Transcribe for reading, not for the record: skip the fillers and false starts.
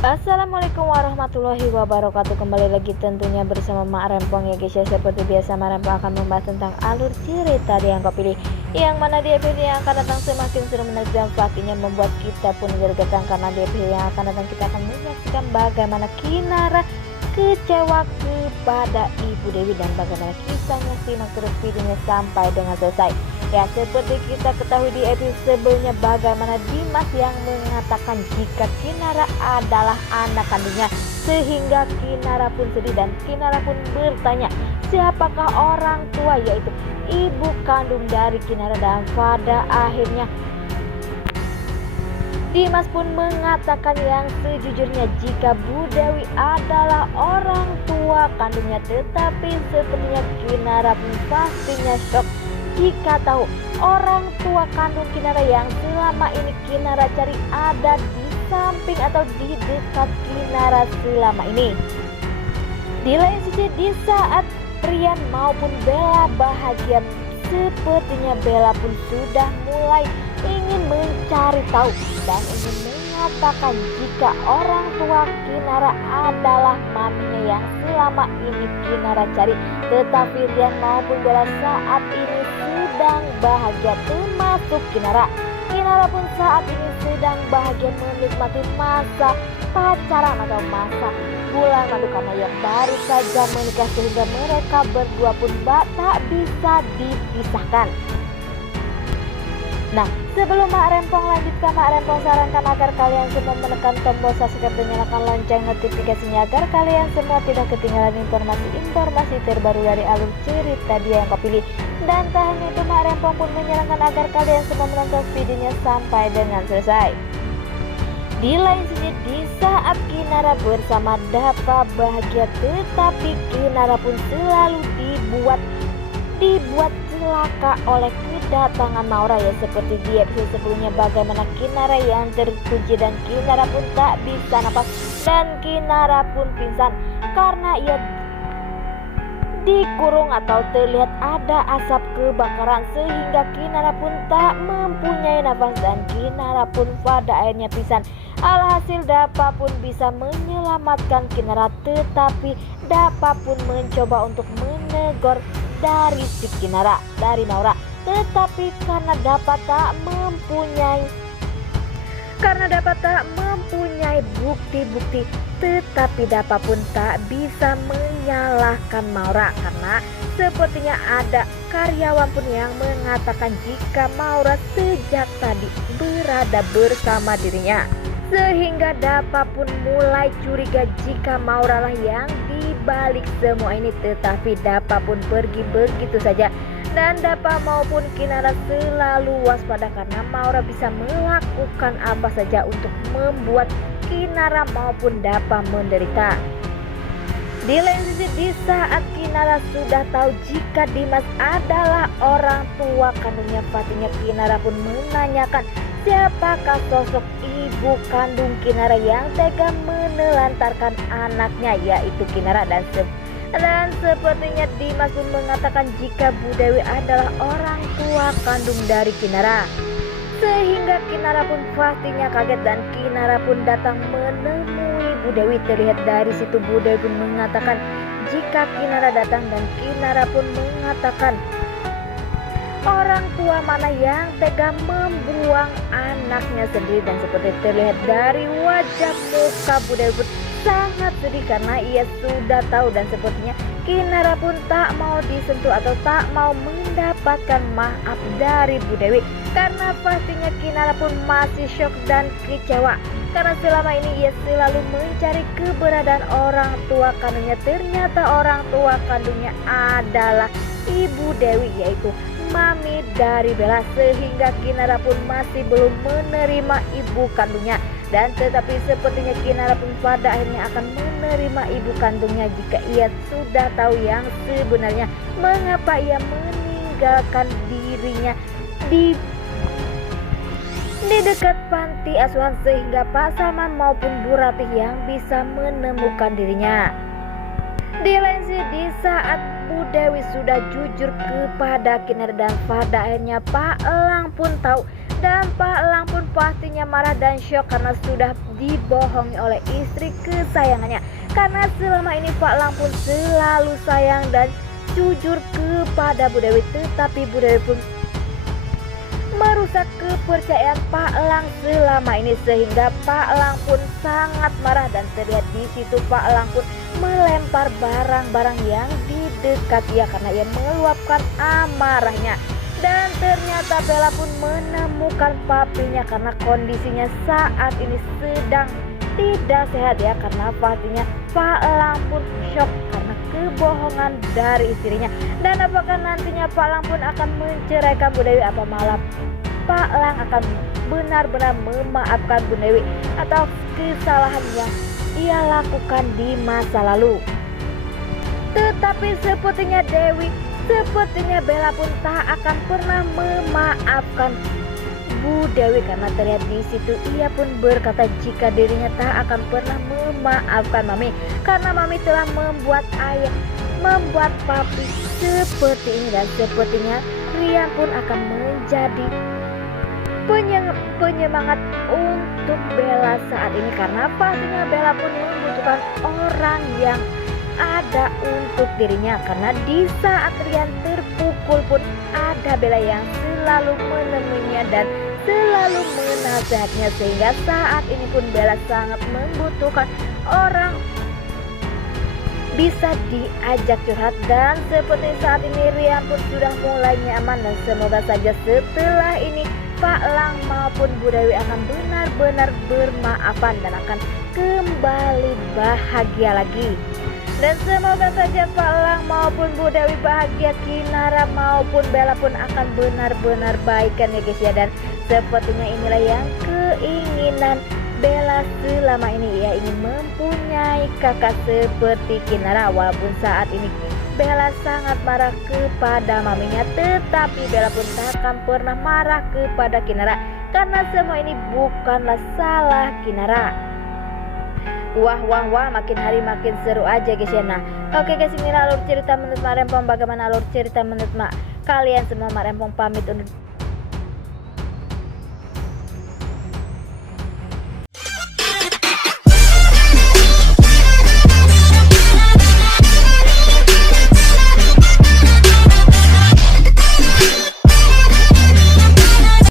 Assalamualaikum warahmatullahi wabarakatuh. Kembali lagi tentunya bersama Mak Rempong ya guys ya. Seperti biasa Mak Rempong akan membahas tentang alur cerita yang kau pilih, yang mana di episode yang akan datang semakin seru, menarik dan pastinya membuat kita pun gergetan. Karena di episode yang akan datang kita akan menyaksikan bagaimana Kinara kecewa kepada Ibu Dewi dan bagaimana kisahnya. Simak terus videonya sampai dengan selesai. Ya, seperti kita ketahui di episode sebelumnya bagaimana Dimas yang mengatakan jika Kinara adalah anak kandungnya, sehingga Kinara pun sedih dan Kinara pun bertanya siapakah orang tua, yaitu ibu kandung dari Kinara. Dan pada akhirnya Dimas pun mengatakan yang sejujurnya jika Bu Dewi adalah orang tua kandungnya. Tetapi sepertinya Kinara pun pastinya shock jika tahu orang tua kandung Kinara yang selama ini Kinara cari ada di samping atau di dekat Kinara selama ini. Di lain sisi, di saat Rian maupun Bella bahagia, sepertinya Bella pun sudah mulai ingin mencari tahu dan ingin mengatakan jika orang tua Kinara adalah maminya yang selama ini Kinara cari. Tetapi Rian maupun Bella saat ini sedang bahagia, termasuk Kinara. Kinara pun saat ini sedang bahagia menikmati masa pacaran atau masa bulan madu karena yang baru saja menikah, sehingga mereka berdua pun tak bisa dipisahkan. Nah, sebelum Mak Rempong lanjutkan, Mak Rempong sarankan agar kalian semua menekan tombol subscribe dan nyalakan lonceng notifikasinya agar kalian semua tidak ketinggalan informasi terbaru dari alur cerita dia yang kau pilih. Dan tak hanya itu, Mak Rempong pun menyarankan agar kalian semua menonton videonya sampai dengan selesai. Di lain sisi, di saat Kinara bersama Dapa bahagia, tetapi Kinara pun selalu dibuat celaka oleh kedatangan Maura ya, seperti di episode sebelumnya bagaimana Kinara yang terkunci dan Kinara pun tak bisa napas dan Kinara pun pingsan karena ia dikurung atau terlihat ada asap kebakaran, sehingga Kinara pun tak mempunyai nafas dan Kinara pun pada akhirnya pingsan. Alhasil Dapa pun bisa menyelamatkan Kinara, tetapi Dapa pun mencoba untuk menegur dari si Kinara, dari Maura. Tetapi karena Dapa tak mempunyai bukti-bukti, tetapi Dapa pun tak bisa menyalahkan Maura karena sepertinya ada karyawan pun yang mengatakan jika Maura sejak tadi berada bersama dirinya, sehingga Dapa pun mulai curiga jika Maura lah yang dibalik semua ini. Tetapi Dapa pun pergi begitu saja dan Dapa maupun Kinara selalu waspada karena Maura bisa melakukan apa saja untuk membuat Kinara maupun Dapa menderita. Di lain sisi, di saat Kinara sudah tahu jika Dimas adalah orang tua kandungnya, pastinya Kinara pun menanyakan siapakah sosok ibu kandung Kinara yang tega menelantarkan anaknya, yaitu Kinara. Dan sepertinya Dimas pun mengatakan jika Bu Dewi adalah orang tua kandung dari Kinara, sehingga Kinara pun pastinya kaget dan Kinara pun datang menemui Bu Dewi. Terlihat dari situ Bu Dewi pun mengatakan jika Kinara datang dan Kinara pun mengatakan orang tua mana yang tega membuang anaknya sendiri. Dan seperti terlihat dari wajah muka Bu Dewi pun sangat sedih karena ia sudah tahu dan sepertinya Kinara pun tak mau disentuh atau tak mau mendapatkan maaf dari Bu Dewi karena pastinya Kinara pun masih shock dan kecewa karena selama ini ia selalu mencari keberadaan orang tua kandungnya. Ternyata orang tua kandungnya adalah Ibu Dewi, yaitu mami dari Bella, sehingga Kinara pun masih belum menerima ibu kandungnya. Dan tetapi sepertinya Kinara pun pada akhirnya akan menerima ibu kandungnya jika ia sudah tahu yang sebenarnya mengapa ia meninggalkan dirinya di dekat panti asuhan, sehingga Pak Salman maupun Bu Ratih yang bisa menemukan dirinya. Di lain sisi, di saat Bu Dewi sudah jujur kepada Kinara dan pada akhirnya Pak Elang pun tahu Dan Pak Elang pun pastinya marah dan syok karena sudah dibohongi oleh istri kesayangannya. Karena selama ini Pak Elang pun selalu sayang dan jujur kepada Bu Dewi, tetapi Bu Dewi pun merusak kepercayaan Pak Elang selama ini, sehingga Pak Elang pun sangat marah. Dan terlihat di situ Pak Elang pun melempar barang-barang yang di dekat ia karena ia meluapkan amarahnya. Dan ternyata Bella pun menemukan papinya karena kondisinya saat ini sedang tidak sehat ya, karena pastinya Pak Elang pun shock karena kebohongan dari istrinya. Dan apakah nantinya Pak Elang pun akan menceraikan Bu Dewi, apa malah Pak Elang akan benar-benar memaafkan Bu Dewi atau kesalahan yang ia lakukan di masa lalu. Tetapi sepertinya Bella pun tak akan pernah memaafkan Bu Dewi karena terlihat di situ ia pun berkata jika dirinya tak akan pernah memaafkan Mami karena Mami telah membuat papi seperti ini. Dan sepertinya Rian pun akan menjadi penyemangat untuk Bella saat ini karena pastinya Bella pun membutuhkan orang yang ada untuk dirinya, karena di saat Rian terpukul pun ada Bella yang selalu menemuinya dan selalu menasehatinya, sehingga saat ini pun Bella sangat membutuhkan orang bisa diajak curhat. Dan seperti saat ini Rian pun sudah mulai nyaman, dan semoga saja setelah ini Pak Elang maupun Bu Dewi akan benar-benar bermaafan dan akan kembali bahagia lagi. Dan semoga saja Pak Elang maupun Bu Dewi bahagia, Kinara maupun Bella pun akan benar-benar baikan ya guys ya. Dan sepertinya inilah yang keinginan Bella selama ini, ia ingin mempunyai kakak seperti Kinara. Walaupun saat ini Bella sangat marah kepada maminya, tetapi Bella pun tak akan pernah marah kepada Kinara karena semua ini bukanlah salah Kinara. Wah, makin hari makin seru aja guys ya. Nah, oke guys, ini alur cerita menurut Mak Rempong. Bagaimana alur cerita menurut Mak? Kalian semua, Mak Rempong pamit undur